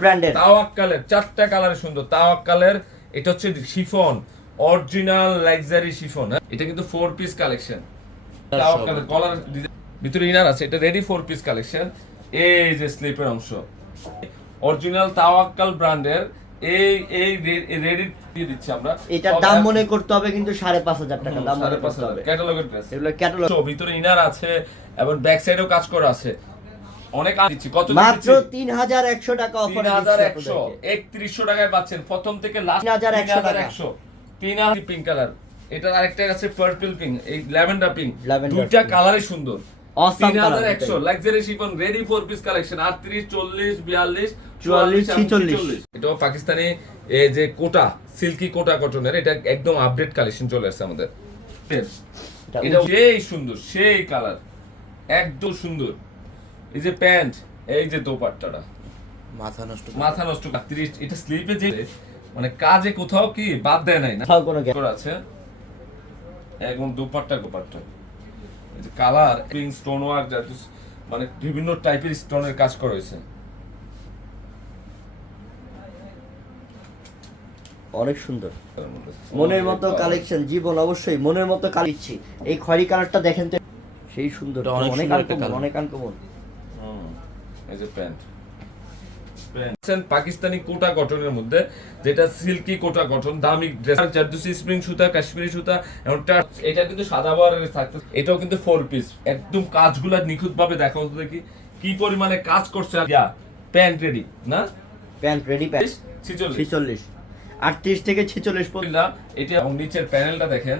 ব্র্যান্ডের। তাওয়াক্কালের চারটা কালারে সুন্দর। তাওয়াক্কালের এটা হচ্ছে শিফন অরিজিনাল লাক্সারি শিফন এটা কিন্তু ফোর পিস কালেকশন তাওয়াক্কালের কলার ভিতরে ইনার আছে এটা রেডি ফোর পিস কালেকশন এই যে স্লিপের অংশ। অরিজিনাল তাওয়াক্কাল ব্র্যান্ডের এই এই রেডি দিয়ে দিচ্ছি আমরা। এটার দাম মনে করতে হবে কিন্তু সাড়ে পাঁচ হাজার টাকা দাম সাড়ে পাঁচ হবে। ক্যাটালগের ড্রেস এগুলো ক্যাটালগ ভিতরে ইনার আছে এবং ব্যাক সাইডেও কাজ করা আছে। অনেক দিচ্ছি। কত মাত্র দিচ্ছি? তিন হাজার একশো টাকা তিন অফারে হাজার একশো। একত্রিশশো টাকায় পাচ্ছেন। প্রথম থেকে লাস্ট 3,100 টাকা। একশো। তিন হাজার পিঙ্ক কালার এটার আরেকটা আছে পার্পল পিঙ্ক এই ল্যাভেন্ডার পিঙ্ক দুইটা কালারই সুন্দর। Luxury chiffon ready four piece collection আটত্রিশ চল্লিশ বিয়াল্লিশ 44, এবং 46 এটাও পাকিস্তানি এই যে কোটা সিল্কি কোটা কটনের এটা একদম আপডেট কালেকশন চলে আসছে আমাদের। এটা সেই সুন্দর সেই কালার একদম সুন্দর। এই যে প্যান্ট এই যে দোপাট্টাটা। মাথা নষ্ট মাথা নষ্ট তিরিশ এটা স্লিপে যে মানে কাজে কোথাও কি বাদ দেয় নাই না? কোনো আছে। একদম দুপাট্টা গোপাট্টা। এই যে কালার স্টোন ওয়ার্ক মানে বিভিন্ন টাইপের স্টোনের কাজ করা হয়েছে। অনেক সুন্দর। মনের মতো। কালেকশন জীবন অবশ্যই মনের মতো কালিচ্ছি এই খয়রি কালারটা দেখেন তো সেই সুন্দর। অনেক অনেক আনকমন colour। অনেক আনকমন হুম, এই যে প্যান্ট পাকিস্তানি কোটা কটনের মধ্যে যেটা সিল্কি কোটা কটন দামি ড্রেস জারদুসি স্প্রিং সুতা কাশ্মীরি সুতা এবং এটা কিন্তু সাদা থাকতো এটাও কিন্তু ফোর পিস একদম কাজগুলা নিখুঁত ভাবে দেখো তো দেখি। কি পরিমাণে কাজ করছে ইয়া প্যান্ট রেডি না? প্যান্ট রেডি প্যান্ট থেকে ছিচল্লিশ পর্যন্ত। এটা এবং নিচের প্যানেলটা দেখেন।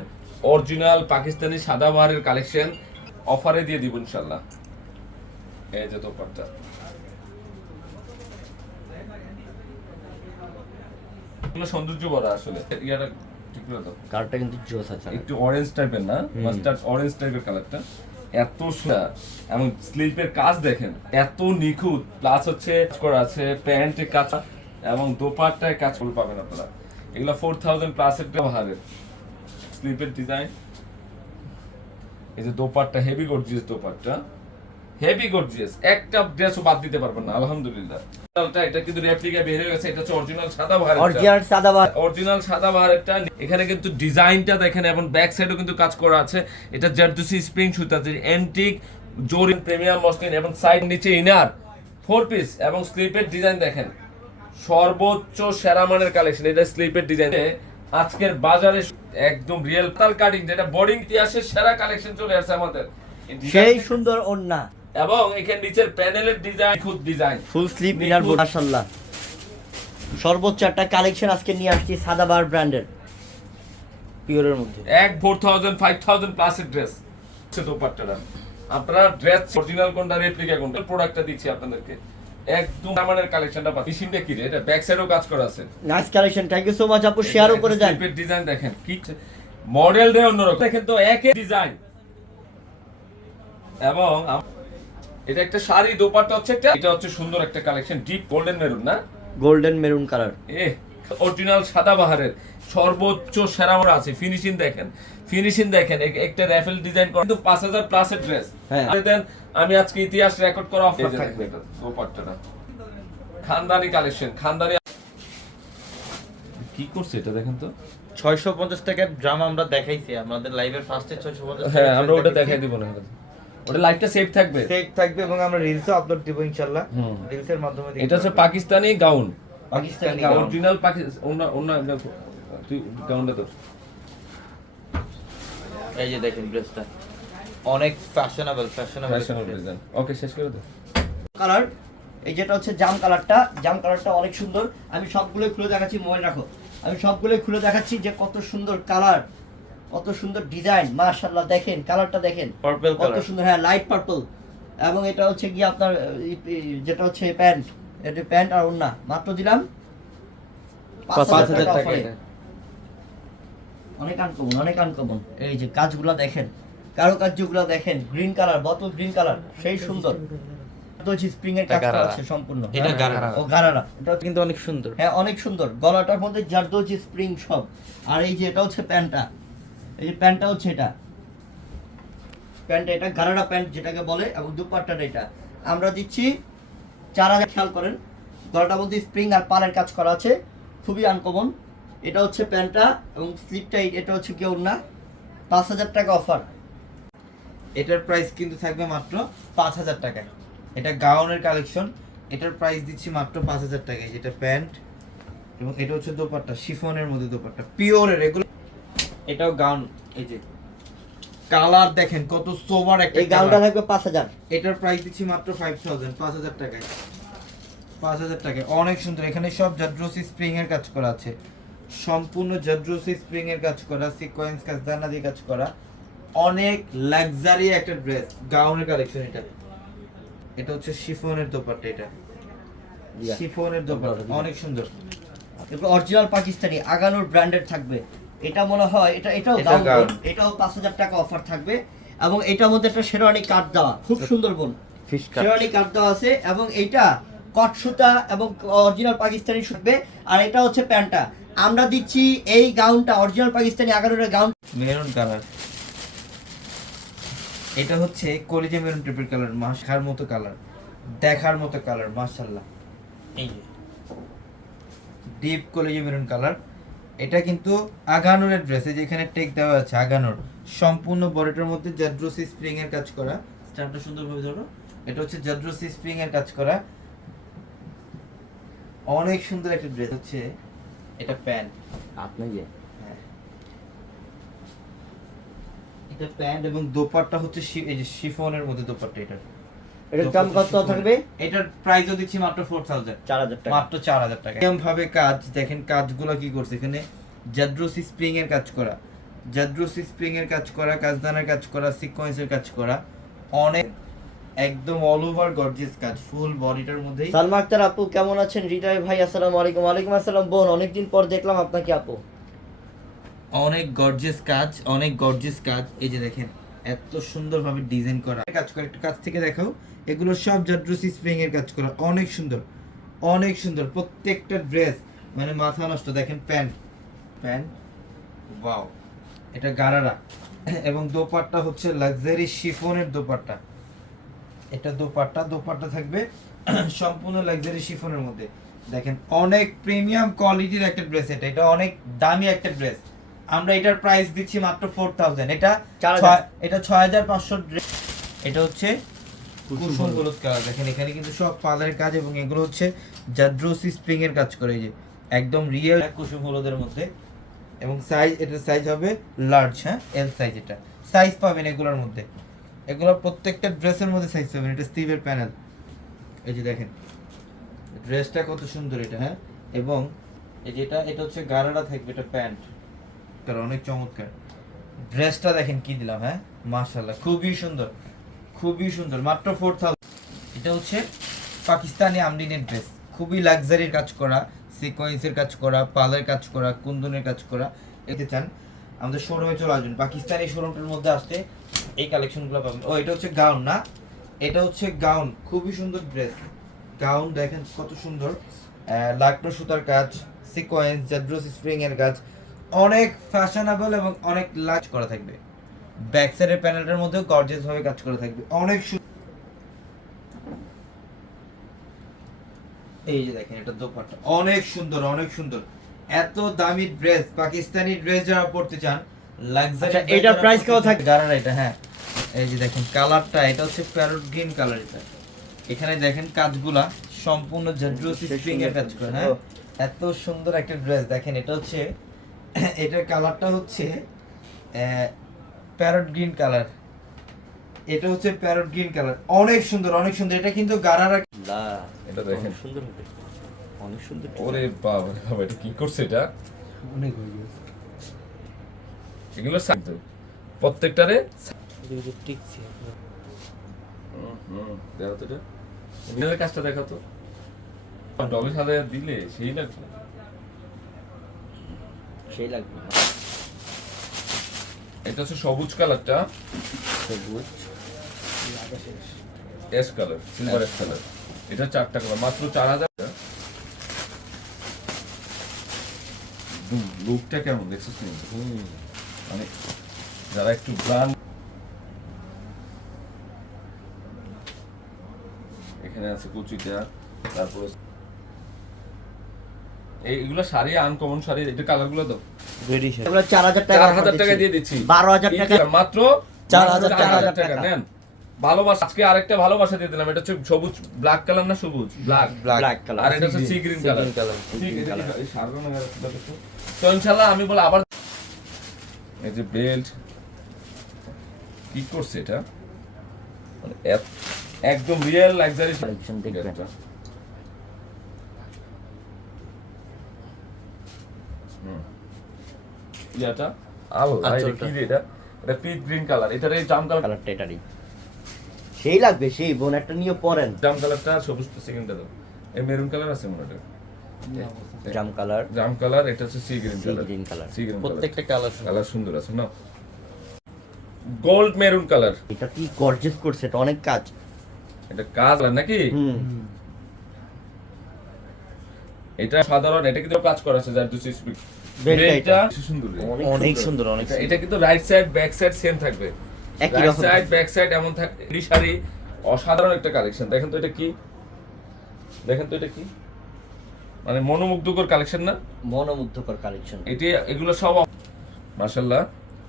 অরিজিনাল পাকিস্তানি সাদা বাহারের কালেকশন অফারে দিয়ে দিব ইনশাল্লাহ এই যে এগুলো সৌন্দর্য বড় আসলে। ইয়াটা কালারটা কিন্তু জোস আছে। একটু অরেঞ্জ টাইপের না? মাস্টার্ড অরেঞ্জ টাইপের কালারটা। এত সুন্দর। এবং স্লিপের কাজ দেখেন এত নিখুঁত। প্লাস হচ্ছে করা আছে প্যান্টে কাজ এবং দোপাট্টায় কাজ করে পাবেন আপনারা। এগুলো ফোর থাউজেন্ড প্লাসের ব্যবহারের। স্লিপের ডিজাইন এই যে dupatta heavy gorgeous dupatta. Heavy gorgeous একটা ড্রেসও বাদ দিতে পারবেন না আলহামদুলিল্লাহ। এটা কিন্তু রেপ্লিকা বের হয়ে গেছে এটা হচ্ছে অরিজিনাল সাদা ভার অরিজিনাল সাদাবাদ অরিজিনাল সাদা বাহারেরটা এখানে কিন্তু ডিজাইনটা দেখেন এবং ব্যাক সাইডেও কিন্তু কাজ করা আছে। এটা জারদুসি স্প্রিং সুতা অ্যান্টিক জোরিন প্রিমিয়াম মসলিন এবং সাইড নিচে ইনার ফোর পিস এবং স্লিপের ডিজাইন দেখেন। সর্বোচ্চ সেরা মানের কালেকশন এটা স্লিপের ডিজাইন আজকের বাজারে একদম রিয়েল তাল কাটিং যেটা বোর্ডিং ইতিহাসের সেরা কালেকশন চলে আসছে আমাদের। সেই সুন্দর ওন্না এবং এখানে নিচের প্যানেলের ডিজাইন খুব design full slip inner board মাশাআল্লাহ। সর্বোচ্চ একটা কালেকশন আজকে নিয়ে আসছি সাদাবার ব্র্যান্ডের পিওরের মধ্যে। এক ফোর থাউজেন্ড ফাইভ থাউজেন্ড প্লাসের ড্রেস দোপাট্টাটা আপনারা ড্রেস অরিজিনাল কোনটা রেপ্লিকা কোনটা প্রোডাক্টটা দিচ্ছি আপনাদেরকে। একদম আমাদের কালেকশনটা পাচ্ছি। মেশিনটা কি রে? এটা ব্যাক সাইডেও কাজ করা আছে। Nice collection thank you so much আপু শেয়ারও করে যান ডিজাইন দেখেন কি মডেল রে অন্যরকম। দেখেন তো একই ডিজাইন এবং এটা একটা শাড়ি দোপাট্টা হচ্ছে একটা এটা হচ্ছে সুন্দর একটা কালেকশন ডিপ গোল্ডেন মেরুন না? গোল্ডেন মেরুন কালার এ অরিজিনাল সাদা বাহারের সর্বোচ্চ সেরা আছে। ফিনিশিং দেখেন ফিনিশিং দেখেন একটা র্যাফেল ডিজাইন করা কিন্তু পাঁচ হাজার প্লাসের ড্রেস হ্যাঁ। দেন আমি আজকে ইতিহাস রেকর্ড করা অফার থাকবে। এটা দোপাট্টাটা। খানদানি কালেকশন খানদানি কি করছে এটা দেখেন তো? ছয়শো পঞ্চাশ টাকার ড্রাম আমরা দেখাইছি। আমাদের লাইভের ফার্স্টে ছয়শো পঞ্চাশ হ্যাঁ আমরা ওটা দেখাই দিব না। ওটা লাইটটা সেভ থাকবে। সেভ থাকবে এবং আমরা রিলসও আপলোড দিব ইনশাল্লাহ। হুম। রিলসের মাধ্যমে এটা হচ্ছে Pakistani gown Pakistani gown। Original Pakistan অন্য অন্য তুই গাউনটা তো এই যে দেখেন ড্রেসটা অনেক ফ্যাশনেবল ফ্যাশনেবল ওকে শেষ করে দে। কালার এই যেটা হচ্ছে জাম কালারটা জাম কালারটা অনেক সুন্দর। আমি সবগুলোই খুলে দেখাচ্ছি মোবাইল রাখো। আমি সবগুলোই খুলে দেখাচ্ছি যে কত সুন্দর কালার কত সুন্দর ডিজাইন মাশাআল্লাহ দেখেন কালারটা দেখেন। Purple কত সুন্দর হ্যাঁ লাইট পার্পল এবং এটা হচ্ছে কি আপনার যেটা হচ্ছে প্যান্ট। এটা প্যান্ট আর ওন্না মাত্র দিলাম পাঁচ হাজার টাকা। অনেক আনকমন অনেক আনকমন এই যে কাজগুলো দেখেন কারও কার্যগুলো দেখেন green colour bottle green colour সেই সুন্দর। স্প্রিং এর কাজ আছে সম্পূর্ণ। এটা গারারা। ও গারারা। এটা কিন্তু অনেক সুন্দর। হ্যাঁ অনেক সুন্দর। গলাটার মধ্যে জারদোজি স্প্রিং সব। আর এই যে এটা হচ্ছে প্যান্টটা। এই যে প্যান্টটা হচ্ছে এটা। প্যান্ট এটা গারারা প্যান্ট যেটাকে বলে, এবং দুপাট্টাটা এটা। আমরা দিচ্ছি চার হাজার, খেয়াল করেন, গলাটার মধ্যে স্প্রিং আর পালের কাজ করা আছে, খুবই আনকমন এটা হচ্ছে প্যান্টটা, এবং স্লিপটা এটা হচ্ছে কেউ না। পাঁচ হাজার টাকা অফার এটার প্রাইস কিন্তু থাকবে মাত্র পাঁচ হাজার টাকায়। এটা গাউনের কালেকশন এটার প্রাইস দিচ্ছি মাত্র পাঁচ হাজার টাকায়। যেটা প্যান্ট, এবং এটা হচ্ছে দোপাট্টা শিফনের মধ্যে দোপাট্টা। পিওরের এগুলো এটাও গাউন এই যে। কালার দেখেন কত সোবার একটা এই গাউনটা। থাকবে পাঁচ হাজার। এটার প্রাইস দিচ্ছি মাত্র ফাইভ থাউজেন্ড পাঁচ হাজার টাকায়। পাঁচ হাজার টাকায়। অনেক সুন্দর। এখানে সব জাদ্রোসি স্প্রিং এর কাজ করা আছে। সম্পূর্ণ জাদ্রোসি স্প্রিং এর কাজ করা সিকোয়েন্স কাজ দানা দিয়ে কাজ করা। অনেক লাক্সারি একটা ড্রেস গাউনের কালেকশন এটা। এটা হচ্ছে শিফনের দোপাট্টা এটা. শিফনের দোপাট্টা অনেক সুন্দর। এরপর অরিজিনাল পাকিস্তানি আগানোর ব্র্যান্ডেড থাকবে। এটা মনে হয় এটা এটাও gown। এটাও পাঁচ হাজার টাকা অফার থাকবে এবং এটার মধ্যে একটা শেরওয়ানি কাট দেওয়া খুব সুন্দর বোন। শেরওয়ানি কাট দেওয়া আছে এবং এইটা কট সুতা এবং অরিজিনাল পাকিস্তানি শুকবে আর এটা হচ্ছে প্যান্টটা। আমরা দিচ্ছি এই গাউনটা অরিজিনাল পাকিস্তানি আগানোর গাউন মেরুন কালার এটা হচ্ছে কলিজে মেরুন টাইপের কালার মাখার মতো কালার দেখার মতো কালার মাশাআল্লাহ। এই যে। ডিপ কলিজে মেরুন কালার এটা কিন্তু আগানোর ড্রেসে যেখানে টেক দেওয়া আছে আগানোর। সম্পূর্ণ বডিটার মধ্যে জাদ্রোসি স্প্রিং এর কাজ করা। স্টারটা সুন্দরভাবে ধরো। এটা হচ্ছে জাদ্রোসি স্প্রিং এর কাজ করা। অনেক সুন্দর একটা ড্রেস হচ্ছে এটা প্যান্ট আপনি যে হ্যাঁ। এটা প্যান্ট এবং দোপাট্টা হচ্ছে এই যে শিফনের মধ্যে দোপাট্টা এটা এটার দাম কত থাকবে? এটার প্রাইসও দিচ্ছি মাত্র ফোর থাউজেন্ড চার হাজার টাকা। মাত্র চার হাজার টাকা। এরকম ভাবে কাজ দেখেন কাজগুলো কি করছে এখানে। জাদ্রোসি স্প্রিং এর কাজ করা। জাদ্রোসি স্প্রিং এর কাজ করা কাজদানের কাজ করা সিকোয়েন্সের কাজ করা। অনেক একদম অল ওভার গর্জিয়াস কাজ ফুল বডিটার মধ্যেই। সালমা আক্তার আপু কেমন আছেন? হৃদয় ভাই আসসালামু আলাইকুম। ওয়ালাইকুম আসসালাম বোন অনেকদিন পর দেখলাম আপনাকে আপু। অনেক গর্জিয়াস কাজ অনেক গর্জিয়াস কাজ। এই যে দেখেন এত সুন্দরভাবে ডিজাইন করা। কাজ করে, একটু কাছ থেকে দেখাও। এগুলো সব জাদ্রুসি স্প্রিং এর কাজ করা। অনেক সুন্দর। অনেক সুন্দর। প্রত্যেকটা ড্রেস মানে মাথা নষ্ট, দেখেন প্যান্ট। প্যান্ট? ওয়াও। এটা গারারা। এবং দোপাট্টা হচ্ছে লাক্সারি শিফনের দোপাট্টা। এটা দোপাট্টা দোপাট্টা থাকবে সম্পূর্ণ লাক্সারি শিফনের মধ্যে। দেখেন, অনেক প্রিমিয়াম কোয়ালিটির একটা ড্রেস এটা। এটা অনেক দামি একটা ড্রেস আমরা এটার প্রাইস দিচ্ছি মাত্র ফোর থাউজেন্ড এটা 4000 ছয়- এটা ছয় হাজার পাঁচশো ড্রেস এটা হচ্ছে কুসুম হলুদ। কালার দেখেন এখানে কিন্তু সব পালের কাজ এবং এগুলো হচ্ছে জাদ্রোসি স্প্রিং এর কাজ করে এই যে। একদম রিয়েল কুসুম হলুদের মধ্যে। এবং সাইজ এটার সাইজ হবে লার্জ হ্যাঁ? এল সাইজ এটা। সাইজ পাবেন এগুলোর মধ্যে। এগুলো প্রত্যেকটা ড্রেসের মধ্যে সাইজ পাবেন। এটা স্টিভের প্যানেল এই যে দেখেন ড্রেসটা কত সুন্দর এটা হ্যাঁ? এবং এই যেটা এটা হচ্ছে গারারা থাকবে এটা প্যান্ট তার অনেক চমৎকার। ড্রেসটা দেখেন কি দিলাম হ্যাঁ? মাশাল্লাহ খুবই সুন্দর খুবই সুন্দর, মাত্র ফোর এটা হচ্ছে পাকিস্তানি আমলিনের ড্রেস খুবই লাক্সারির কাজ করা সিকোয়েন্সের কাজ করা, পালের কাজ করা, কুন্দনের কাজ করা। এতে চান, আমাদের শোরুমে চলে আসবেন, পাকিস্তানি শোরুমটার মধ্যে আসতে এই কালেকশনগুলো পাবেন। ও, এটা হচ্ছে গাউন না? এটা হচ্ছে গাউন খুবই সুন্দর ড্রেস গাউন দেখেন কত সুন্দর লাকনো সুতার কাজ সিকোয়েন্স জাদ্রোস স্প্রিং এর কাজ অনেক ফ্যাশনেবল এবং অনেক লাজ করা থাকবে। ব্যাক সাইডের প্যানেলটার মধ্যেও গর্জিয়াস ভাবে কাজ করা থাকবে। অনেক এই যে দেখেন এটা দোপাট্টা। অনেক সুন্দর অনেক সুন্দর। এত দামি ড্রেস পাকিস্তানি ড্রেস যারা পড়তে চান লাক্সারি এটার price কত থাকবে? গারারা এটা হ্যাঁ। এই যে দেখেন কালারটা এটা হচ্ছে প্যারট গ্রিন কালার এটা। এখানে দেখেন কাজগুলা সম্পূর্ণ জাদ্রোসি স্প্রিং এর কাজ করে হ্যাঁ। এত সুন্দর একটা ড্রেস দেখেন এটা হচ্ছে এটার কালারটা হচ্ছে প্যারট গ্রিন কালার। এটা হচ্ছে প্যারট গ্রিন কালার। অনেক সুন্দর অনেক সুন্দর। এটা কিন্তু গারারা এটা দেখেন। সুন্দর অনেক সুন্দর ওরে বাবা বাবা এটা কি করছে এটা? অনেক এগুলো প্রত্যেকটারে দেখো তো এটা। কাজটা দেখো তো। ডবের সাথে দিলে সেই লাগবে সেই লাগবে এটা হচ্ছে সবুজ কালারটা। সবুজ। Ash colour silver ash colour এটা চারটা কালার মাত্র চার হাজার লুকটা কেমন দেখছিস তুমি মানে যারা একটু ব্রান্ড এখানে আছে কুচিটা তারপরে এইগুলো শাড়ি আনকমন শাড়ি এটা কালারগুলো তো রেডি এগুলো চার হাজার টাকা চার হাজার টাকা দিয়ে দিচ্ছি। বারো হাজার এই টাকা। মাত্র চার হাজার চার হাজার টাকা। টাকা। নেন। ভালোবাসা আজকে আরেকটা ভালোবাসা দিয়ে দিলাম। এটা হচ্ছে সবুজ ব্ল্যাক কালার না সবুজ? ব্ল্যাক ব্ল্যাক কালার আর এটা হচ্ছে সি গ্রিন কালার কালার তো ইনশাআল্লাহ আমি বলে আবার এই যে বেল্ট কি করছে এটা? মানে একদম রিয়েল লাক্সারি Collection দেখবেন। ইয়াটা? আল্লাহ এটা কি রে এটা? এটা পিচ গ্রিন কালার এটার এই জাম কালার কালারটা এটারই। সেই লাগবে সেই বোন একটা নিয়ে পরেন। জাম কালারটা সবুজ সেকেন্ডটা দাও এই মেরুন কালার আছে মনে হয় জাম কালার জাম কালার এটা হচ্ছে sea green sea colour green colour sea green প্রত্যেকটা কালার কালার সুন্দর। আছে না? গোল্ড মেরুন কালার এটা কি গর্জেস করছে? এটা অনেক কাজ। এটা কাজ আর নাকি? হুম। এটা সাধারণ এটা কিন্তু কাজ করা আছে যার দুসি স্পিড বেলটা বেলটা সুন্দর অনেক সুন্দর। অনেক এটা- কিন্তু right side back side same থাকবে। একই রকম সাইড ব্যাক সাইড এমন থাকবে এই শাড়ি। অসাধারণ একটা কালেকশন দেখেন তো এটা কি? দেখেন তো এটা কি? মানে মনোমুগ্ধকর কালেকশন না? মনোমুগ্ধকর কালেকশন এটি এগুলো সব মাশাল্লাহ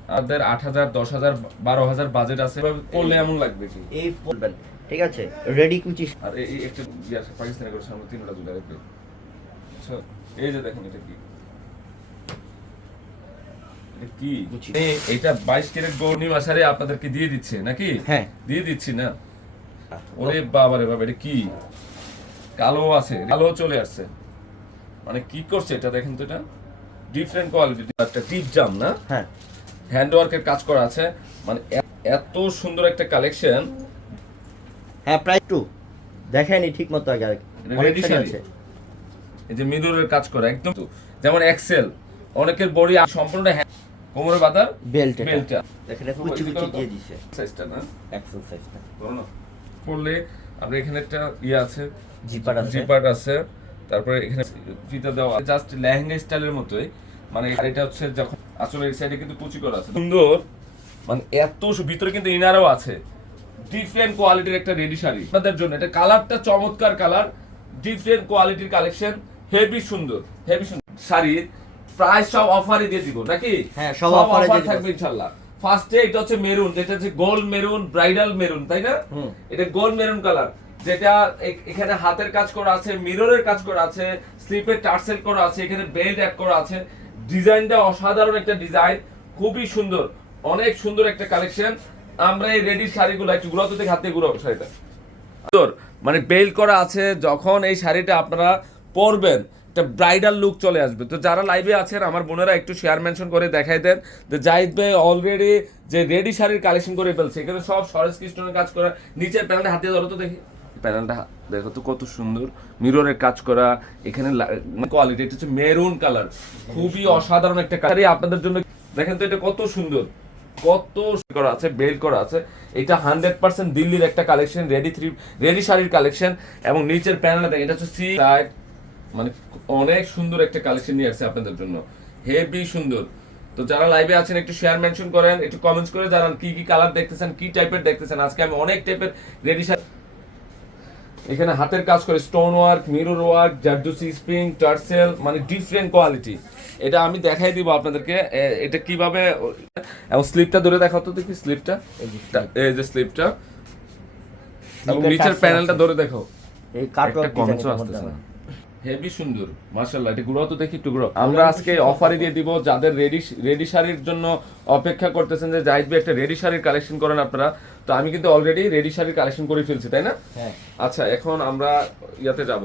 আমাদের আট হাজার দশ হাজার বারো হাজার বাজেট আছে। এভাবে করলে এমন লাগবে কি? এই বলবেন ঠিক আছে? রেডি কুচি আর এই একটা পাকিস্তানি করে সামনে তিনটা জুড়ে রাখবে আচ্ছা, এই যে দেখেন এটা কি? কি? এটা বাইশ ক্যারেট গৌরী মাসারে আপনাদেরকে দিয়ে দিচ্ছে নাকি? হ্যাঁ। দিয়ে দিচ্ছি না। ওরে বাবা রে বাবা এটা কি? কালো আছে কালো চলে আসছে। মানে কি করছে এটা দেখেন তো এটা? ডিফারেন্ট কোয়ালিটি একটা টিপ জাম না? হ্যাঁ। হ্যান্ড ওয়ার্কের কাজ করা আছে। মানে এত সুন্দর একটা কালেকশন হ্যাঁ প্রায় টু দেখেনি ঠিক মতো আগে? আছে। এই যে মিররের কাজ করা একদম যেমন এক্সেল অনেকের বডি সম্পূর্ণ কোমরে বাঁধার বেল্ট বেল্টটা। দেখেন কুচি কুচি দিয়ে দিছে। সাইজটা না? এক্সেল সাইজটা না। পড়লে আমরা এখানে একটা ইয়ে আছে। জিপার আছে। জিপার আছে। তারপরে এখানে ফিতা দেওয়া জাস্ট লেহেঙ্গা স্টাইলের মতোই। মানে এটা হচ্ছে যখন আসলে এই সাইডে কিন্তু কুচি করা আছে। সুন্দর। মানে এত ভিতরে কিন্তু ইনারও আছে। ডিফারেন্ট কোয়ালিটির একটা রেডি শাড়ি। আপনাদের জন্য। এটা কালারটা চমৎকার কালার। ডিফারেন্ট কোয়ালিটির কালেকশন হেভি সুন্দর। হেভি সুন্দর। শাড়ির প্রায় সব অফারে দিয়ে দিব নাকি? হ্যাঁ, সব দিয়ে থাকবে ইনশাআল্লাহ ফার্স্টে এটা হচ্ছে মেরুন এটা হচ্ছে গোল্ড মেরুন ব্রাইডাল মেরুন তাই না? এটা গোল্ড মেরুন কালার যেটা এখানে হাতের কাজ করা আছে মিররের কাজ করা আছে স্লিপের টার্সেল করা আছে এখানে বেল্ট অ্যাড করা আছে। ডিজাইনটা অসাধারণ একটা ডিজাইন খুবই সুন্দর অনেক সুন্দর একটা কালেকশন আমরা এই রেডি শাড়িগুলো একটু গুলো থেকে হাতে গুলো শাড়িটা। সুন্দর মানে বেল করা আছে যখন এই শাড়িটা আপনারা পরবেন একটা ব্রাইডাল লুক চলে আসবে। তো যারা লাইভে আছেন, আমার বোনেরা একটু শেয়ার মেনশন করে দেখাই দেন। যে জাহিদ ভাই অলরেডি যে রেডি শাড়ির কালেকশন করে ফেলছে, এখানে সব সরেস কৃষ্ণের কাজ করা, নিচের প্যানেলটা হাতে ধরো তো দেখি। প্যানেলটা দেখো তো কত সুন্দর। মিররের কাজ করা, এখানে কোয়ালিটি এটা হচ্ছে মেরুন কালার খুবই অসাধারণ একটা কালার আপনাদের জন্য দেখেন তো এটা কত সুন্দর। কত করা আছে বেল্ট করা আছে। এটা হান্ড্রেড পার্সেন্ট দিল্লির একটা কালেকশন রেডি থ্রি রেডি শাড়ির কালেকশন এবং নিচের প্যানেলে দেখেন, এটা হচ্ছে সি মানে অনেক সুন্দর একটা কালেকশন নিয়ে আসছে আপনাদের জন্য। হেভি সুন্দর। তো যারা লাইভে আছেন একটু শেয়ার মেনশন করেন একটু কমেন্টস করে জানান কি কি কালার দেখতেছেন কি টাইপের দেখতেছেন? আজকে আমি অনেক টাইপের রেডি এখানে হাতের কাজ করে স্টোন ওয়ার্ক মিরর ওয়ার্ক জারদুসি স্প্রিং টার্সেল মানে ডিফারেন্ট কোয়ালিটি এটা আমি দেখাই দিব আপনাদেরকে এটা কীভাবে এবং স্লিপটা ধরে দেখাও তো দেখি স্লিপটা এই যে স্লিপটা এবং নিচের প্যানেলটা ধরে দেখো এই কাটওয়ার্ক একটা কমেন্টসও আসতেছে না। হেভি সুন্দর মাশাআল্লাহ এটা গুলো তো দেখি একটু গুলো আমরা আজকে অফারে দিয়ে দিব যাদের রেডি রেডি শাড়ির জন্য অপেক্ষা করতেছেন যে জাহিদ ভাই একটা রেডি শাড়ির কালেকশন করেন আপনারা তো আমি কিন্তু অলরেডি রেডি শাড়ির কালেকশন করে ফেলছি তাই না? হ্যাঁ। আচ্ছা এখন আমরা ইয়াতে যাব